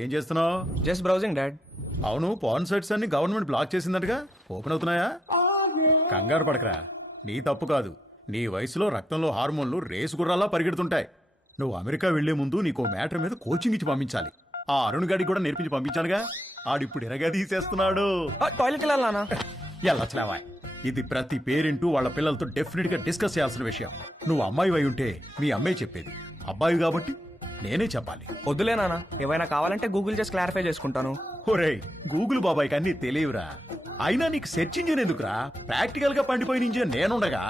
ఏం చేస్తున్నావు? Just browsing dad. అవును, పార్న్ సైట్స్ అన్ని గవర్నమెంట్ బ్లాక్ చేసిందటగా, ఓపెన్ అవుతున్నాయా? కంగారు పడకరా, నీ తప్పు కాదు. నీ వయసులో రక్తంలో హార్మోన్లు రేసు గుర్రాలా పరిగెడుతుంటాయి. నువ్వు అమెరికా వెళ్లే ముందు నీకో మ్యాటర్ మీద కోచింగ్ ఇచ్చి పంపించాలి. ఆ అరుణ్ గాడికి కూడా నేర్పించి పంపించానుగా, ఆడిప్పుడు ఎరగా తీసేస్తున్నాడు. టాయిలెట్ వెళ్ళాలనా? ఎల్లచ్చావా, ఇది ప్రతి పేరెంట్ వాళ్ళ పిల్లలతో డెఫినెట్ గా డిస్కస్ చేయాల్సిన విషయం. నువ్వు అమ్మాయి అయి ఉంటే మీ అమ్మాయి చెప్పేది, అబ్బాయి కాబట్టి నేనే చెప్పాలి. వద్దులే నాన్న, ఏమైనా కావాలంటే గూగుల్ చేసి క్లారిఫై చేసుకుంటాను. ఒరే, గూగుల్ బాబాయ్ కన్నీ తెలియవురా. అయినా నీకు సెర్చ్ ఇంజిన్ ఎందుకురా? ప్రాక్టికల్ గా పండిపోయిన ఇంజిన్ నేనుండగా.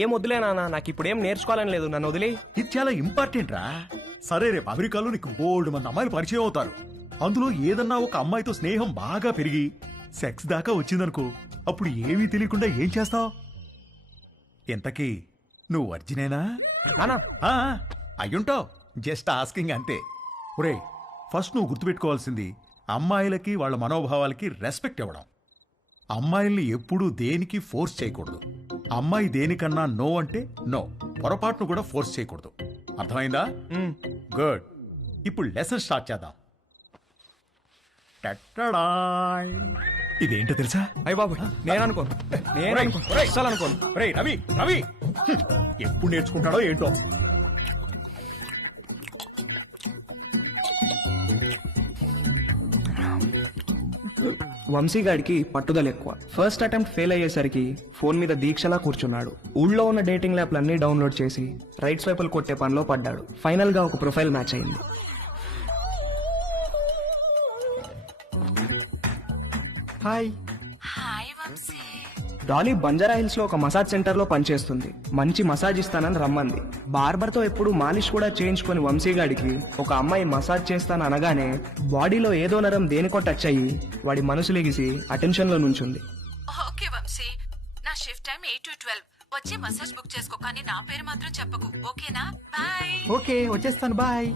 ఏం వద్దులే నాన్న, నాకు ఇప్పుడు ఏం నేర్చుకోవాలని లేదు, నన్ను వదిలే. ఇది చాలా ఇంపార్టెంట్ రా. సరే, రేపు అమెరికాలో నీకు బోల్డ్ మంది అమ్మాయిలు పరిచయం అవుతారు. అందులో ఏదన్నా ఒక అమ్మాయితో స్నేహం బాగా పెరిగి సెక్స్ దాకా వచ్చిందనుకో, అప్పుడు ఏమీ తెలియకుండా ఏం చేస్తావు? ఇంతకీ నువ్వు వర్జినేనా? నానా అయ్యుంటావు, జస్ట్ ఆస్కింగ్ అంతే. ఒరే, ఫస్ట్ నువ్వు గుర్తుపెట్టుకోవాల్సింది అమ్మాయిలకి వాళ్ళ మనోభావాలకి రెస్పెక్ట్ ఇవ్వడం. అమ్మాయిల్ని ఎప్పుడూ దేనికి ఫోర్స్ చేయకూడదు. అమ్మాయి దేనికన్నా నో అంటే నో, పొరపాటును కూడా ఫోర్స్ చేయకూడదు. అర్థమైందా? గుడ్. ఇప్పుడు లెసన్ స్టార్ట్ చేద్దాం. ఇదేంటో తెలుసా? అయ్య బాబు, నేను అనుకోను. అసలు అనుకోను. రవి రవి ఎప్పుడు నేర్చుకుంటాడో ఏంటో. వంశీగాడికి పట్టుదల ఎక్కువ. ఫస్ట్ అటెంప్ట్ ఫెయిల్ అయ్యేసరికి ఫోన్ మీద దీక్షలా కూర్చున్నాడు. ఊళ్ళో ఉన్న డేటింగ్ యాప్లన్నీ డౌన్లోడ్ చేసి రైట్ స్వైపులు కొట్టే పనిలో పడ్డాడు. ఫైనల్ గా ఒక ప్రొఫైల్ మ్యాచ్ అయింది. Hi. Hi Vamshi. Dolly Banjara Hills లో ఒక మసాజ్ సెంటర్ లో పనిచేస్తుంది. మంచి మసాజ్ ఇస్తానని రమ్మంది. బార్బర్ తో ఎప్పుడు మాలిష్ కూడా చేయించుకుని వంశీగాడికి ఒక అమ్మాయి మసాజ్ చేస్తాను అనగానే బాడీలో ఏదో నరం దేనికో టచ్ అయ్యి వాడి మనసు లెగిసి అటెన్షన్ లో నుంచుంది. ఓకే వంశీ, నా షిఫ్ట్ టైం 8 to 12. వచ్చి మసాజ్ బుక్ చేసుకో, కానీ నా పేరు మాత్రం చెప్పకు, ఓకేనా? బాయ్. ఓకే, వచ్చేస్తాను, bye.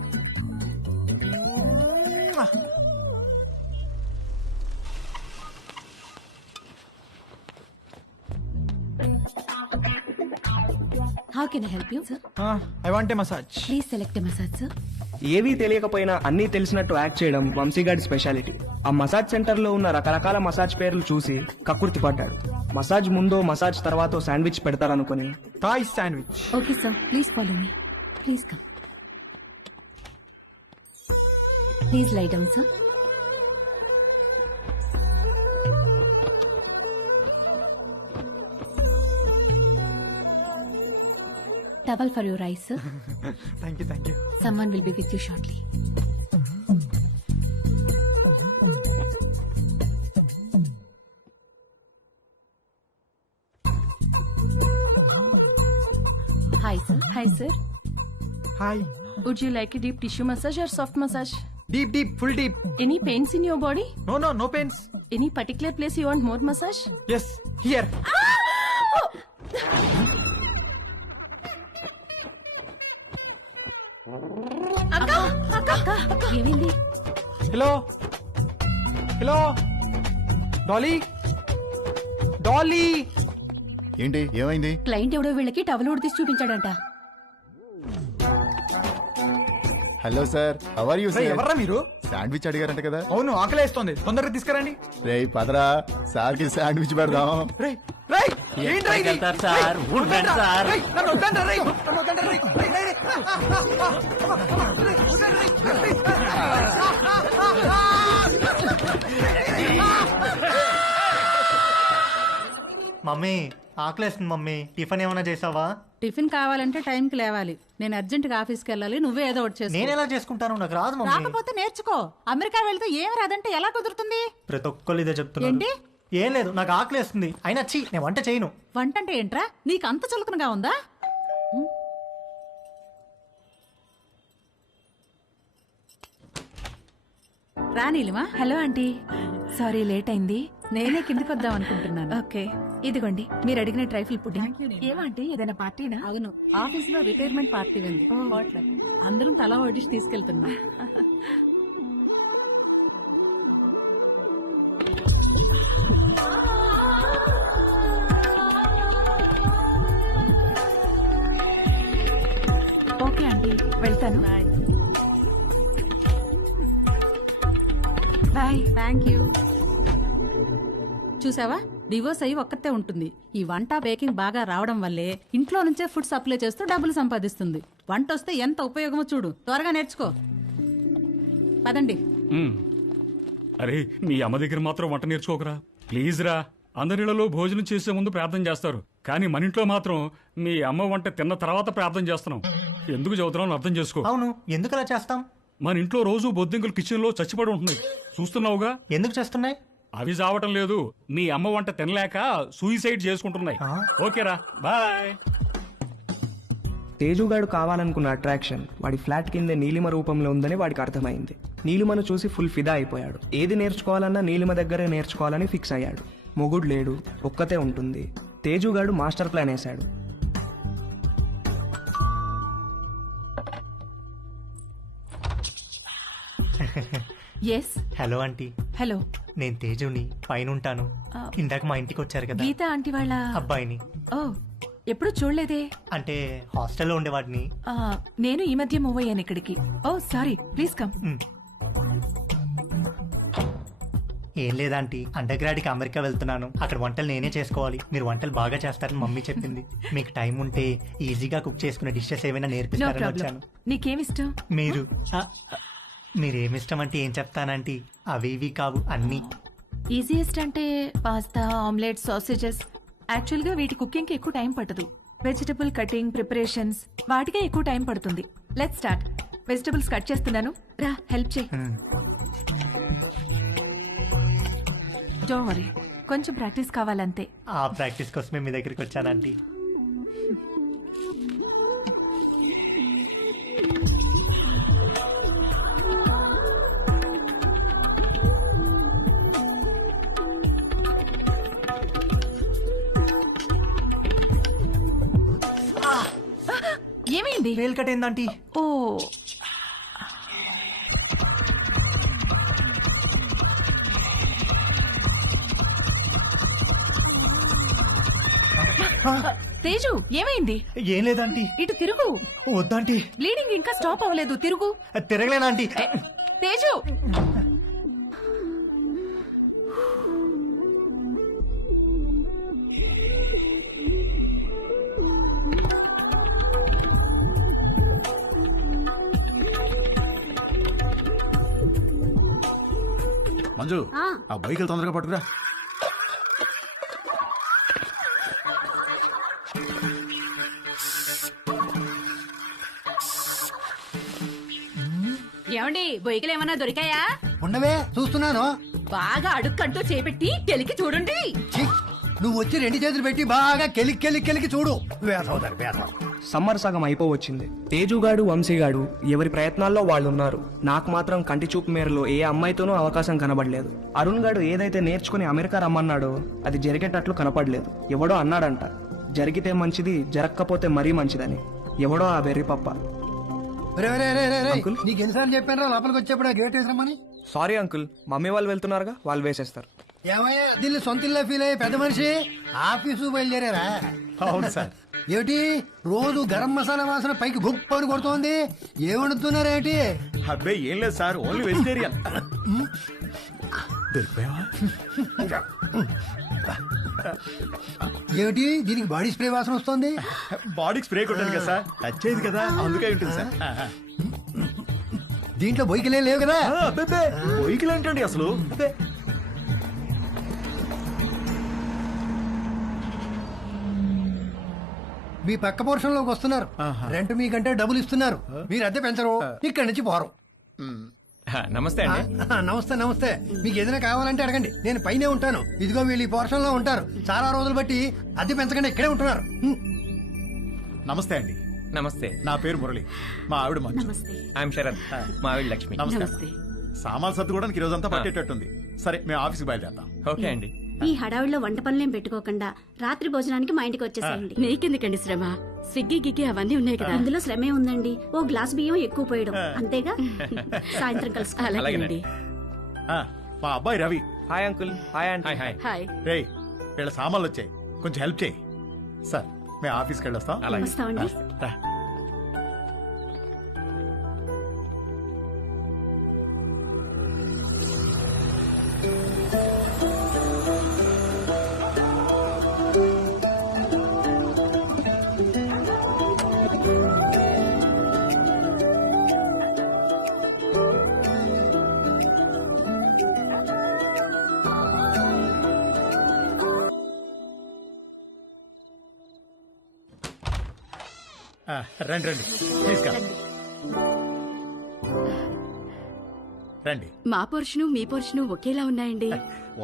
How can I help you, sir? I want a massage. Please select a massage, sir. ఏవీ తెలియకపోయినా అన్నీ తెలిసినట్టు యాక్ట్ చేయడం వంశీగాడి స్పెషాలిటీ. ఆ మసాజ్ సెంటర్ లో ఉన్న రకరకాల మసాజ్ పేర్లు చూసి కక్కుర్తి పడ్డాడు. మసాజ్ ముందో మసాజ్ తర్వాత శాండ్విచ్ పెడతారనుకుని Thai sandwich. Okay, sir. Please follow me. Please come. Please lie down, sir. Towel for your eyes, sir. Thank you. Someone will be with you shortly. Hi, sir. Hi, sir. Hi. Would you like a deep tissue massage or soft massage? Deep deep full deep. Any pains in your body? No pains. Any particular place you want more massage? Yes, here. అక్క ఏమైంది? Hello Dolly. ఏంటి, ఏమైంది? Client ఎవడో వీళ్ళకి towel ఉడితీసి చూపించాడంట. Hello sir, how are you sir? ఎవర్రా మీరు? శాండ్విచ్ అడిగారంట కదా? అవును, ఆకలేస్తోంది, తొందరగా తీసుకురండి. రేయ్ పదరా, సార్ కి శాండ్విచ్ పెడదాం. మమ్మీ ఆకలేస్తుంది మమ్మీ, టిఫిన్ ఏమైనా చేసావా? టిఫిన్ కావాలంటే టైంకి లేవాలి. నేను అర్జెంట్గా ఆఫీస్కి వెళ్ళాలి, నువ్వే ఏదో ఒకటి చేసుకో. నేను ఎలా చేసుకుంటాను, నాకు రాదు మమ్మీ. రాకపోతే నేర్చుకో. అమెరికా వెళ్తే ఏం రాదంటే ఎలా కుదురుతుంది? ప్రతి ఒక్కళ్ళు ఇదే చెప్తున్నారు. ఏంటి? ఏం లేదు, నాకు ఆకలేస్తుంది. అయినా నేను వంట చేయను. వంట అంటే ఏంట్రా, నీకు అంత చులకనగా ఉందా? రానీలిమా. హలో ఆంటీ, సారీ లేట్ అయింది. నేనే కిందికి వద్దాం అనుకుంటున్నాను. ఓకే, ఇదిగోండి మీరు అడిగిన ట్రైఫుల్ పుడ్డింగ్. ఏమంటే ఏదైనా పార్టీనా? అవును, ఆఫీస్ లో రిటైర్మెంట్ పార్టీ ఉంది. అందరం తలా వడ్డిసి తీసుకెళ్తున్నా. ఓకే ఆంటీ, వెళ్తాను. బాయ్. Thank you. చూసావా, డివోర్స్ అయ్యి ఒక్కతే ఉంటుంది. ఈ వంట బేకింగ్ బాగా రావడం వల్లే ఇంట్లో నుంచే ఫుడ్ సప్లై చేస్తూ డబ్బులు సంపాదిస్తుంది. వంట వస్తే ఎంత ఉపయోగమో చూడు. త్వరగా నేర్చుకో. పదండి. అరే మీ అమ్మ దగ్గర మాత్రం వంట నేర్చుకోకరా ప్లీజ్ రా. అందరిలో భోజనం చేసే ముందు ప్రార్థన చేస్తారు, కానీ మన ఇంట్లో మాత్రం మీ అమ్మ వంట తిన్న తర్వాత ప్రార్థన చేస్తున్నాం. ఎందుకు చదువుతున్నాం అర్థం చేసుకో. అవును, ఎందుకు అలా చేస్తాం? మన ఇంట్లో రోజు బొద్దింకలు కిచెన్ లో చచ్చిపడి ఉంటున్నాయి, చూస్తున్నావుగా. ఎందుకు చేస్తున్నాయి? అవి చావటం లేదు, మీ అమ్మ వంట తినలేక సూసైడ్ చేసుకుంటున్నాయి. ఓకేరా, బాయ్. తేజుగాడు కావాలనుకున్న అట్రాక్షన్ వాడి ఫ్లాట్ కింద నీలిమ రూపంలో ఉందని వాడికి అర్థమైంది. నీలిమను చూసి ఫుల్ ఫిదా అయిపోయాడు. ఏది నేర్చుకోవాలన్నా నీలిమ దగ్గరే నేర్చుకోవాలని ఫిక్స్ అయ్యాడు. మొగుడు లేడు, ఒక్కతే ఉంటుంది. తేజుగాడు మాస్టర్ ప్లాన్ వేశాడు. ఎస్. Hello aunty, hello. నేను తేజుని, పైన ఉంటాను. ఇందాక మా ఇంటికి వచ్చారు కదా గీత ఆంటీ వాళ్ళ అబ్బాయిని. ఓ, ఎప్పుడు చూడలేదే. అంటే హాస్టల్లో ఉండేవాడిని. ఆ, నేను ఈ మధ్య మూవ్ అయ్యాను ఇక్కడికి. ఓ సారీ, ప్లీజ్ కమ్. ఏం లేదాంటీ, అండర్ గ్రాడ్కి అమెరికా వెళ్తున్నాను. అక్కడ వంటలు నేనే చేసుకోవాలి. మీరు వంటలు బాగా చేస్తారని మమ్మీ చెప్పింది. మీకు టైం ఉంటే ఈజీగా కుక్ చేసుకునే డిషెస్ ఏమైనా నో నేర్పిస్తారని ప్రాబ్లం. వచ్చాను. నీకేమిష్టం? మీరు మీరేమిష్టం అంటే ఏం చెప్తానంటీ, అవి ఇవి కావు అన్నీ. ఈజియెస్ట్ అంటే పాస్తా, ఆమ్లెట్, సాసేజెస్. యాక్చువల్గా వీటి కుకింగ్కి ఎక్కువ టైం పట్టదు. వెజిటబుల్ కటింగ్, ప్రిపరేషన్స్ వాటికే ఎక్కువ టైం పడుతుంది. Let's start. వెజిటబుల్స్ కట్ చేస్తున్నాను, రా హెల్ప్ చేయి. డోంట్ వరీ, కొంచెం ప్రాక్టీస్ కావాలంతే. ఆ ప్రాక్టీస్ కోసమే మీ దగ్గరికి వచ్చానంటీ. ఏమైంది? వేలు కట్ ఏందంటీ? ఓ, తేజు ఏమైంది? ఏం లేదంటీ. ఇటు తిరుగు. వద్దంటీ, బ్లీడింగ్ ఇంకా స్టాప్ అవ్వలేదు, తిరుగు. తిరగలేనంటీ. తేజు, మంజు, ఆ బైకులు తొందరగా పట్టుకురా. ఏమండి, బొయ్యకలు ఏమన్నా దొరికాయా? ఉండవే, చూస్తున్నాను. బాగా అడుక్కంటూ చేపెట్టి కెలికి చూడండి. ఛీ, నువ్వు వచ్చి రెండు చేతులు పెట్టి బాగా కెలికి చూడు. వేసవుతారు వేసవ. సమ్మర్ సగం అయిపోవచ్చింది. తేజుగాడు, వంశీగాడు ఎవరి ప్రయత్నాల్లో వాళ్ళున్నారు. నాకు మాత్రం కంటి చూపు మేరలో ఏ అమ్మాయితోనూ అవకాశం కనబడలేదు. అరుణ్ గాడు ఏదైతే నేర్చుకుని అమెరికా రమ్మన్నాడో అది జరిగేటట్లు కనపడలేదు. ఎవడో అన్నాడంట, జరిగితే మంచిది, జరగకపోతే మరీ మంచిదని. ఎవడో ఆ వెర్రి పప్ప. నీకు ఎన్నిసార్లు చెప్పాను లోపలికి వచ్చేప్పుడు గేట్ వేసామని. సారీ అంకుల్, మమ్మీ వాళ్ళు వెళ్తున్నారుగా, వాళ్ళు వేసేస్తారు. ఏమయ్యా, దీన్ని సొంత ఇల్లు ఫీల్ అయ్యే పెద్ద మనిషి ఆఫీసు బయలుదేరారా? అవును సార్. ఏమిటి రోజు గరం మసాలా వాసన పైకి గుప్ప అని కొడుతోంది? ఏమడుతున్నారేంటి? అబ్బే ఏం లేదు సార్, ఓన్లీ వెజిటేరియన్. దొరికిపోయావా? ఏమిటి దీనికి బాడీ స్ప్రే వాసన వస్తుంది? బాడీకి స్ప్రే కొట్టాను కదా సార్, టచ్ అయింది కదా, అందుకే ఉంటుంది సార్. దీంట్లో బొయ్యికలే లేవు కదా? బొయ్యికలు ఏంటండి అసలు? మీ పక్క పోర్షన్ లోకి వస్తున్నారు. రెంట్ మీకంటే డబ్బులు ఇస్తున్నారు. మీరు అద్దె పెంచరు, ఇక్కడి నుంచి పోరు. నమస్తే అండి. నమస్తే నమస్తే. మీకు ఏదైనా కావాలంటే అడగండి, నేను పైనే ఉంటాను. ఇదిగో వీళ్ళు ఈ పోర్షన్ లో ఉంటారు. చాలా రోజులు బట్టి అద్దె పెంచకుండా ఇక్కడే ఉంటున్నారు. నమస్తే అండి. నమస్తే. నా పేరు మురళి, మా ఆవిడ మంజు. ఐఎమ్ శరత్, మా ఆవిడ లక్ష్మి. నమస్తే. సామాన్ సర్దుకోవడానికి ఈ రోజంతా పట్టేటట్టుంది. సరే, మేము ఆఫీస్కి బయలుదేరుతాం. ఓకే అండి. ఈ హడావిడిలో వంట పనులేం పెట్టుకోకుండా రాత్రి భోజనానికి మా ఇంటికి వచ్చేసేయండి. నీకెందుకండి శ్రమ? స్విగ్గీ గిగ్గి అవన్నీ ఉన్నాయి కదా. ఇందులో శ్రమే ఉందండి. ఓ గ్లాస్ బియ్యం ఎక్కువ పోయడం అంతేగా. సాయంత్రం కలుసుకోవాలి. అలాగేనండి. మా అబ్బాయి Ravi. Hi uncle. Hi aunty. Hi. Hi. రేయ్, వీళ్ళ సామాన్లు వచ్చాయి, కొంచెం హెల్ప్ చేయి. సార్, మేము ఆఫీస్కి వెళ్ళొస్తాం. వస్తామండి. రా. రండి రండి ప్లీజ్ కమ్ రండి. మా పోర్షను మీ పోర్షను ఒకేలా ఉన్నాయండి.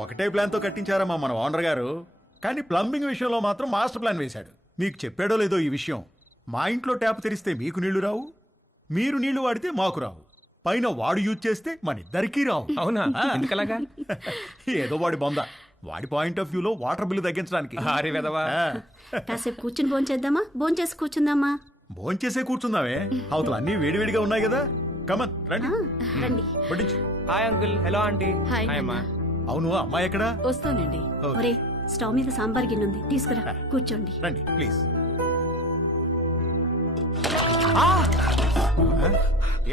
ఒకటే ప్లాన్తో కట్టించారమ్మా మన ఓనర్ గారు, కానీ ప్లంబింగ్ విషయంలో మాత్రం మాస్టర్ ప్లాన్ వేశాడు. మీకు చెప్పాడో లేదో ఈ విషయం, మా ఇంట్లో ట్యాప్ తెరిస్తే మీకు నీళ్లు రావు, మీరు నీళ్లు వాడితే మాకు రావు, పైన వాడు యూజ్ చేస్తే మన ఇద్దరికీ రావు. అవునా? ఎందుకలాగా? ఏదో వాడి బొంద, వాడి పాయింట్ ఆఫ్ వ్యూలో వాటర్ బిల్లు తగ్గించడానికి. హారి వెదవా. కాసేపు కూర్చుని భోంచేద్దామా? భోంచేసి కూర్చుందామా? భోంచేసే కూర్చుందామే, అవతల అన్ని వేడివేడిగా ఉన్నాయి కదా. కమన్ రండి రండి. వడ్డించు. Hi uncle. Hello aunty. Hi hi అమ్మా. అవును, అమ్మాయి ఎక్కడా? వస్తానండి. ఒరే, స్టవ్ మీద సాంబార్ గిన్నె ఉంది, తీసుకురా. కూర్చోండి. రండి ప్లీజ్.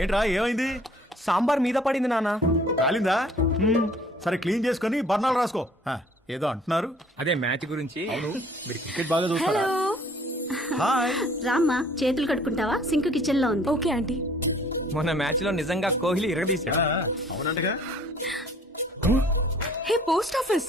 ఏంట్రా ఏమైంది? సాంబార్ మీద పడింది నాన్న. కాలిందా? సరే క్లీన్ చేసుకొని బర్ణాలు రాసుకో. ఏదో అంటున్నారు. అదే మ్యాచ్ గురించి. అవును, మీరు క్రికెట్ బాగా చూస్తారా? హాయ్. రామ్మా, చేతులు కడుక్కుంటావా? సింక్ కిచెన్ లో ఉంది. Okay aunty. మొన్న మ్యాచ్ లో నిజంగా కోహ్లీ ఇరగదీశాడు. అవునంటగా. Hey post office.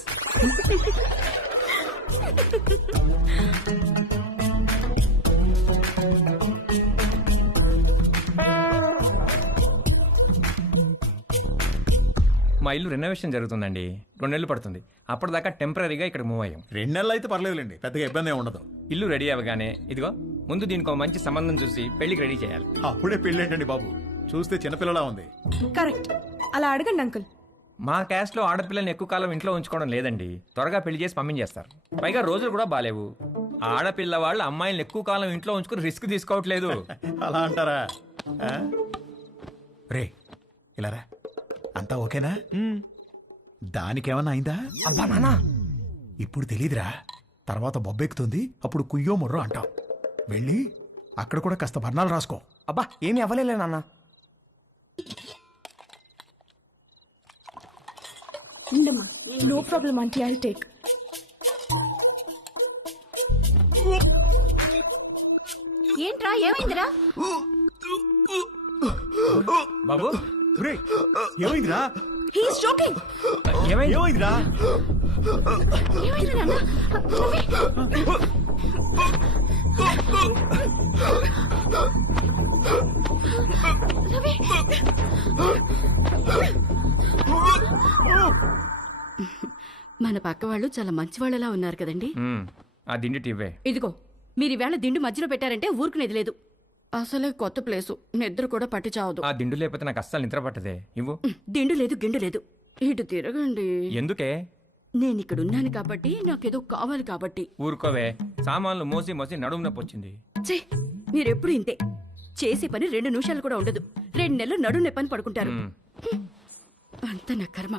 మా ఇల్లు రెనోవేషన్ జరుగుతుందండి. 2 నెలలు పడుతుంది. అప్పటిదాకా టెంపరీగా ఇక్కడ మూవ్ అయ్యాం. 2 నెలలు అయితే పర్లేదులేండి, పెద్దగా ఇబ్బంది ఏమి ఉండదు. ఇల్లు రెడీ అవ్వగానే ఇదిగో ముందు దీనికి ఒక మంచి సంబంధం చూసి పెళ్లికి రెడీ చేయాలి. అప్పుడే పెళ్ళేంటండి బాబు, చూస్తే చిన్నపిల్లలా ఉంది. కరెక్ట్, అలా అడగండి అంకుల్. మా క్యాస్ట్ లో ఆడపిల్లల్ని ఎక్కువ కాలం ఇంట్లో ఉంచుకోవడం లేదండి. త్వరగా పెళ్లి చేసి పంపించేస్తారు. పైగా రోజులు కూడా బాలేవు. ఆడపిల్ల వాళ్ళు అమ్మాయిల్ని ఎక్కువ కాలం ఇంట్లో ఉంచుకుని రిస్క్ తీసుకోవట్లేదు. అలా అంటారా? రే ఇలా రా, అంతా ఓకేనా? దానికేమన్నా అయిందా? అబ్బా నాన్న, ఇప్పుడు తెలీదురా, తర్వాత బొబ్బెక్కుతుంది, అప్పుడు కుయ్యో ముర్రో అంటాం. వెళ్ళి అక్కడ కూడా కాస్త బర్ణాలు రాసుకో. అబ్బా ఏమి అవ్వలేలే నాన్న. No problem aunty, I take. ఏంట్రా, ఏమైందిరా? బాబు రే ఏమైందిరా? He's joking. ఏమైందిరా? ఏమైంది నాన్న? రవి! మన పక్క వాళ్ళు చాలా మంచి వాళ్ళలా ఉన్నారు కదండి. ఆ దిండి టివ్వే. ఇదిగో మీరు ఈవేళ దిండు మధ్యలో పెట్టారంటే ఊరుకునేది లేదు. అసలే కొత్త ప్లేసు, నిద్ర కూడా పట్టి చావదు. ఆ దిండు లేకపోతే నాకు అస్సలు నిద్ర పట్టదే. ఇవ్వు. దిండు లేదు గిండు లేదు, ఇటు తిరగండి. ఎందుకే? నేను ఇక్కడ ఉన్నాను కాబట్టి, నాకేదో కావాలి కాబట్టి. ఊరుకోవే, సామాన్లు మోసి మోసి నడుము నొప్పి వచ్చింది. ఛీ, మీరెప్పుడు ఇంతే. చేసే పని 2 నిమిషాలు కూడా ఉండదు. 2 నెలలు నడుము నొప్పని పడుకుంటారు. అంత నా కర్మ.